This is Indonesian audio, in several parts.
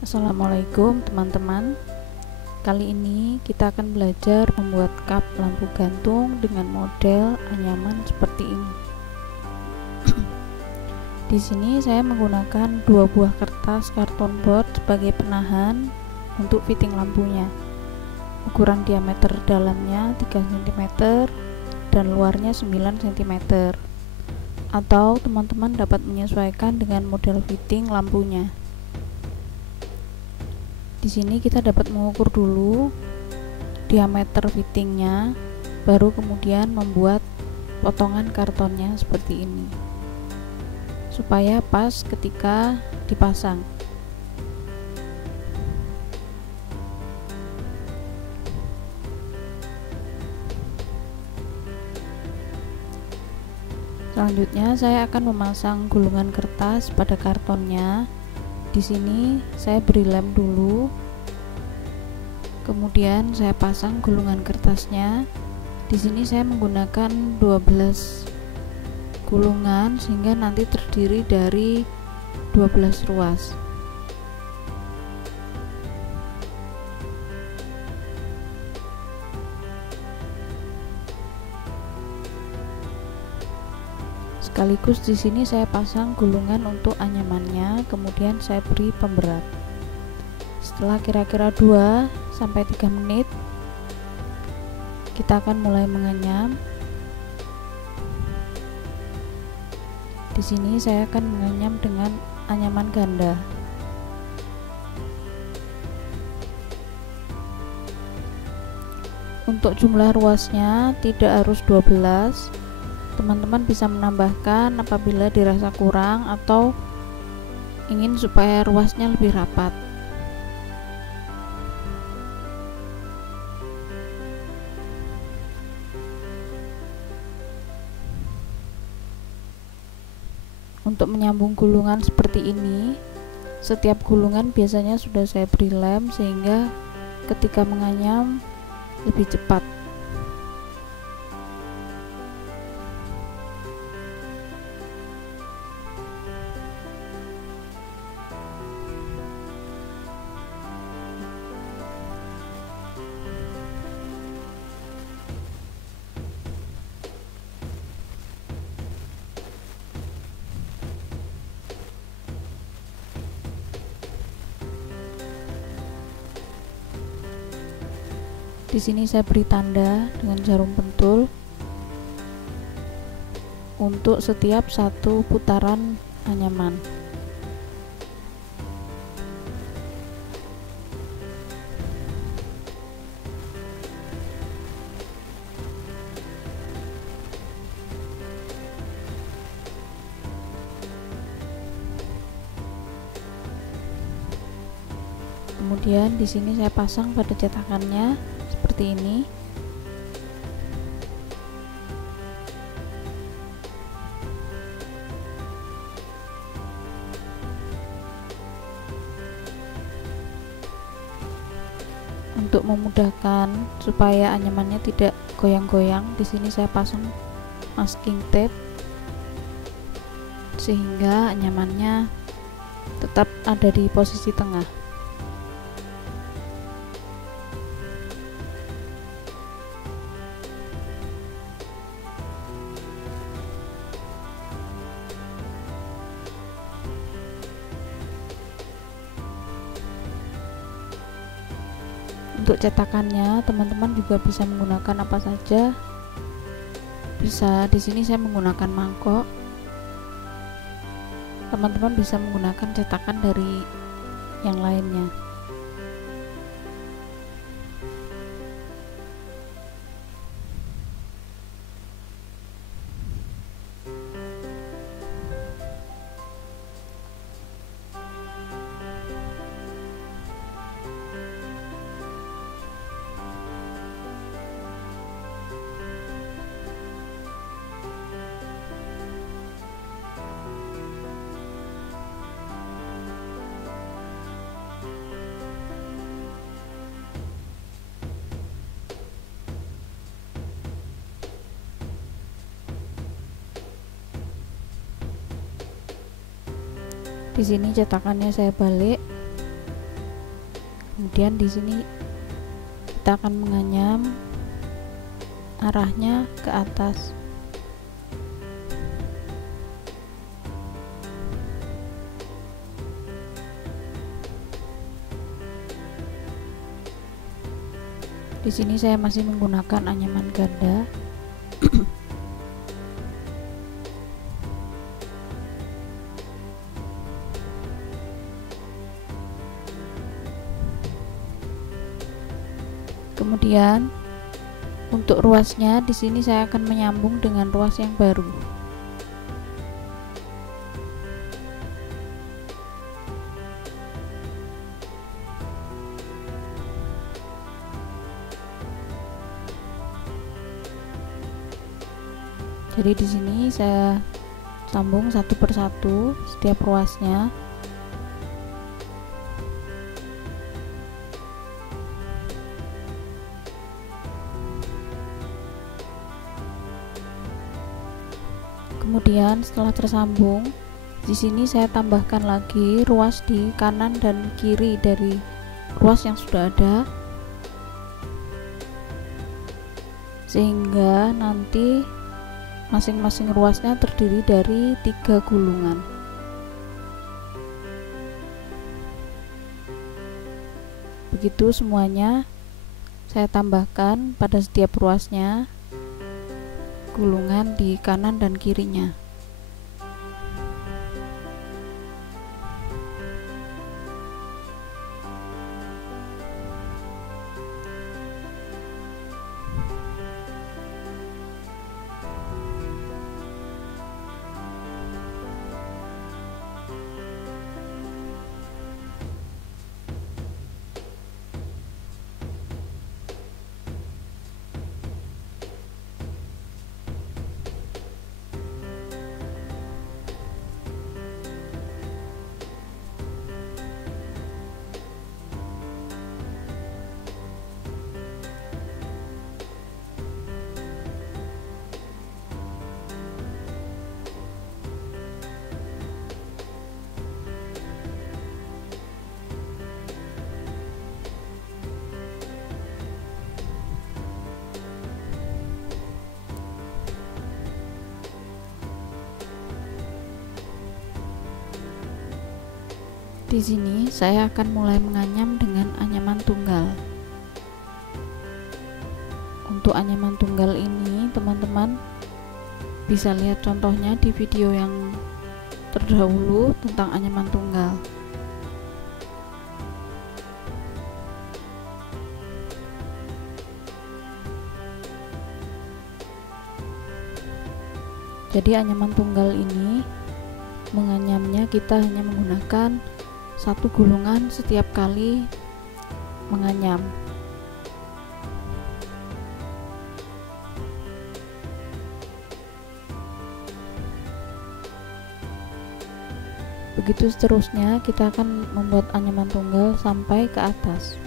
Assalamualaikum teman-teman. Kali ini kita akan belajar membuat cup lampu gantung dengan model anyaman seperti ini. Di sini saya menggunakan 2 buah kertas karton board sebagai penahan untuk fitting lampunya. Ukuran diameter dalamnya 3 cm dan luarnya 9 cm. Atau teman-teman dapat menyesuaikan dengan model fitting lampunya. Di sini kita dapat mengukur dulu diameter fittingnya, baru kemudian membuat potongan kartonnya seperti ini, supaya pas ketika dipasang. Selanjutnya saya akan memasang gulungan kertas pada kartonnya. Di sini saya beri lem dulu, kemudian saya pasang gulungan kertasnya. Di sini saya menggunakan 12 gulungan sehingga nanti terdiri dari 12 ruas. Sekaligus di sini saya pasang gulungan untuk anyamannya, kemudian saya beri pemberat. Setelah kira-kira 2-3 menit, kita akan mulai menganyam. Di sini saya akan menganyam dengan anyaman ganda. Untuk jumlah ruasnya tidak harus 12. Teman-teman bisa menambahkan apabila dirasa kurang atau ingin supaya ruasnya lebih rapat. Untuk menyambung gulungan seperti ini, setiap gulungan biasanya sudah saya beri lem sehingga ketika menganyam lebih cepat. Di sini saya beri tanda dengan jarum pentul untuk setiap satu putaran anyaman. Kemudian di sini saya pasang pada cetakannya seperti ini. Untuk memudahkan supaya anyamannya tidak goyang-goyang, di sini saya pasang masking tape sehingga anyamannya tetap ada di posisi tengah. Untuk cetakannya, teman-teman juga bisa menggunakan apa saja. Bisa, di sini saya menggunakan mangkok. Teman-teman bisa menggunakan cetakan dari yang lainnya. Di sini cetakannya saya balik Kemudian di sini kita akan menganyam arahnya ke atas. Di sini saya masih menggunakan anyaman ganda. Kemudian untuk ruasnya di sini saya akan menyambung dengan ruas yang baru. Jadi di sini saya sambung satu persatu setiap ruasnya. Kemudian setelah tersambung, di sini saya tambahkan lagi ruas di kanan dan kiri dari ruas yang sudah ada, sehingga nanti masing-masing ruasnya terdiri dari 3 gulungan. Begitu semuanya saya tambahkan pada setiap ruasnya gulungan di kanan dan kirinya. Di sini saya akan mulai menganyam dengan anyaman tunggal. Untuk anyaman tunggal ini teman-teman bisa lihat contohnya di video yang terdahulu tentang anyaman tunggal. Jadi anyaman tunggal ini menganyamnya kita hanya menggunakan 1 gulungan setiap kali menganyam. Begitu seterusnya kita akan membuat anyaman tunggal sampai ke atas.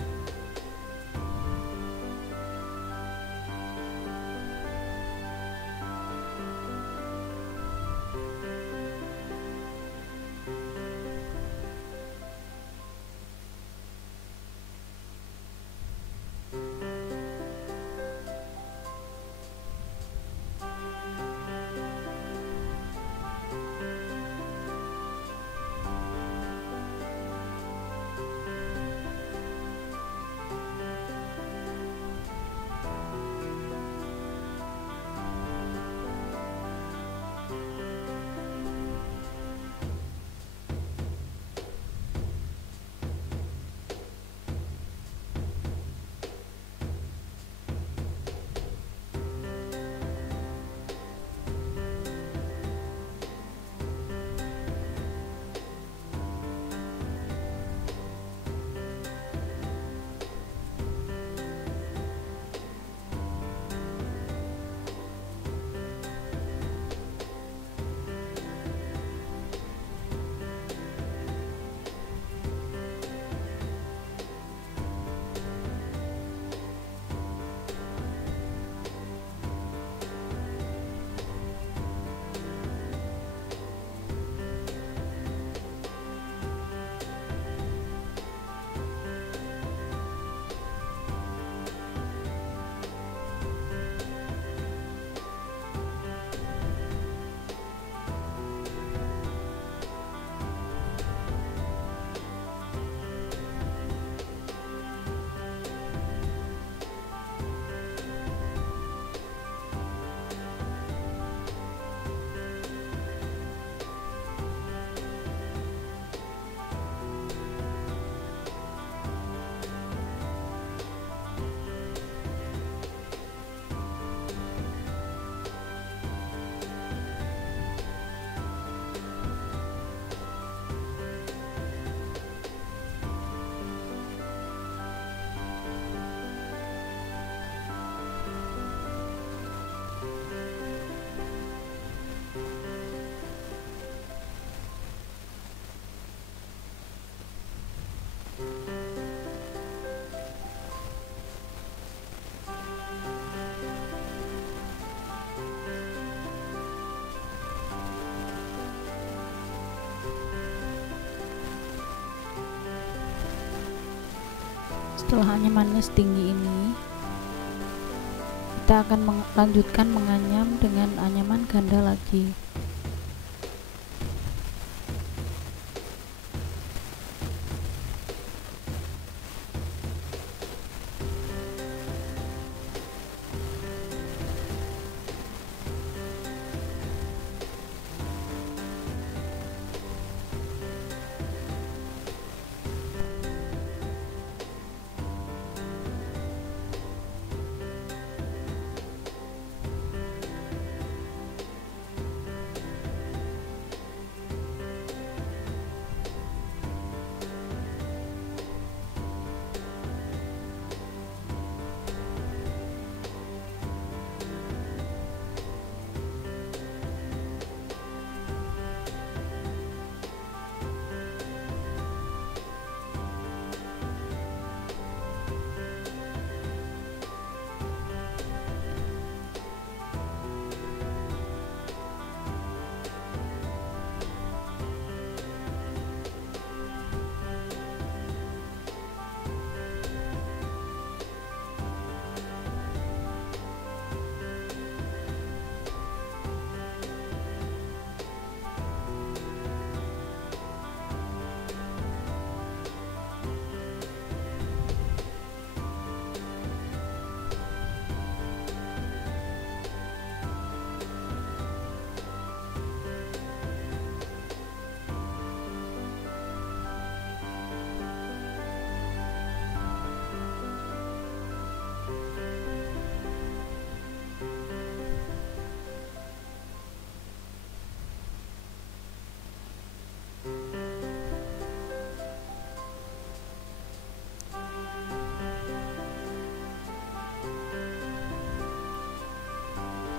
Setelah anyamannya setinggi ini, kita akan melanjutkan menganyam dengan anyaman ganda lagi.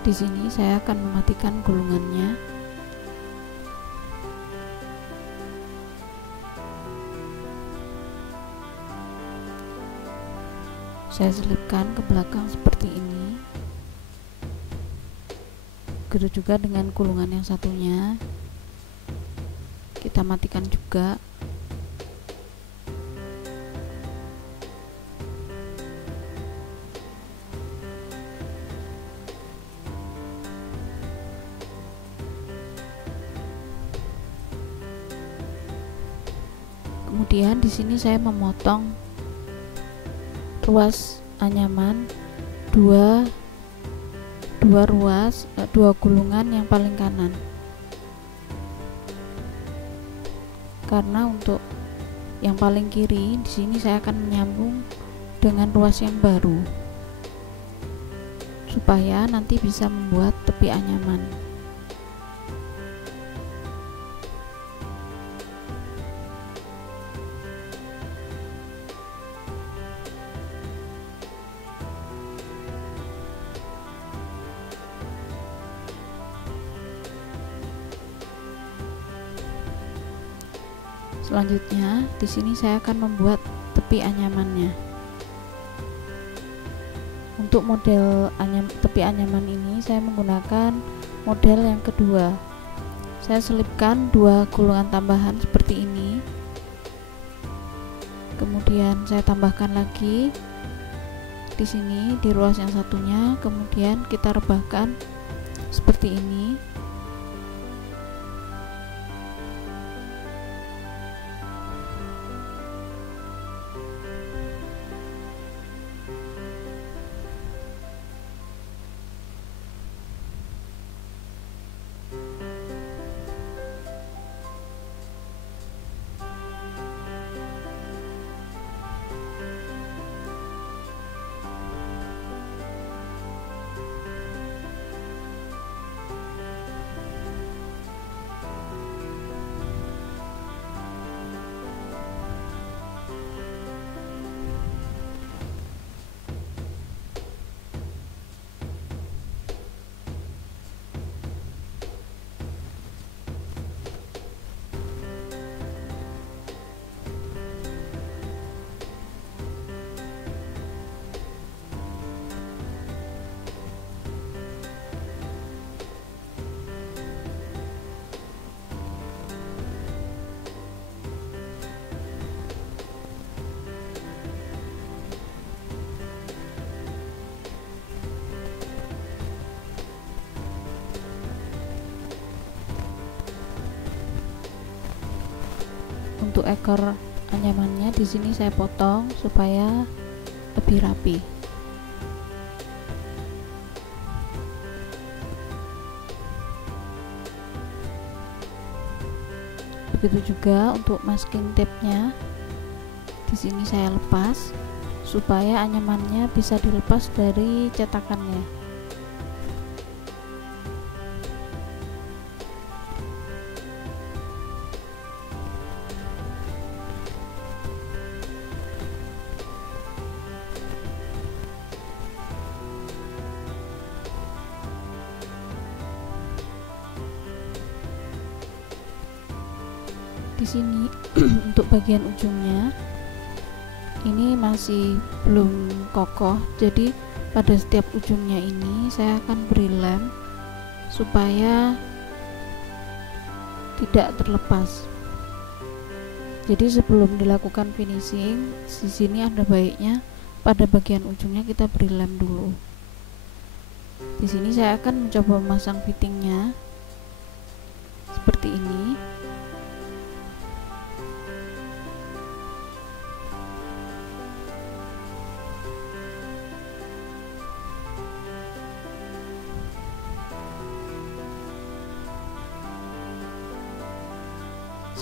Di sini saya akan mematikan gulungannya. Saya selipkan ke belakang seperti ini. Begitu juga dengan gulungan yang satunya. Kita matikan juga. Kemudian di sini saya memotong ruas anyaman dua gulungan yang paling kanan, karena untuk yang paling kiri di sini saya akan menyambung dengan ruas yang baru supaya nanti bisa membuat tepi anyaman. Selanjutnya, di sini saya akan membuat tepi anyamannya. Untuk model tepi anyaman ini saya menggunakan model yang kedua. Saya selipkan dua gulungan tambahan seperti ini. Kemudian saya tambahkan lagi di sini di ruas yang satunya, kemudian kita rebahkan seperti ini. Untuk ekor anyamannya di sini saya potong supaya lebih rapi. Begitu juga untuk masking tape-nya. Di sini saya lepas supaya anyamannya bisa dilepas dari cetakannya. Di sini untuk bagian ujungnya ini masih belum kokoh, jadi pada setiap ujungnya ini saya akan beri lem supaya tidak terlepas. Jadi sebelum dilakukan finishing, di sini ada baiknya pada bagian ujungnya kita beri lem dulu. Di sini saya akan mencoba memasang fittingnya seperti ini.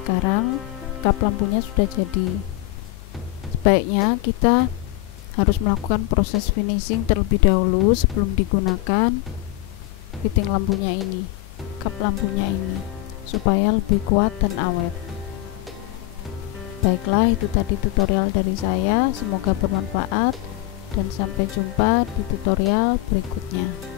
Sekarang kap lampunya sudah jadi. Sebaiknya kita harus melakukan proses finishing terlebih dahulu sebelum digunakan fitting lampunya ini, kap lampunya ini, supaya lebih kuat dan awet. Baiklah, itu tadi tutorial dari saya, semoga bermanfaat dan sampai jumpa di tutorial berikutnya.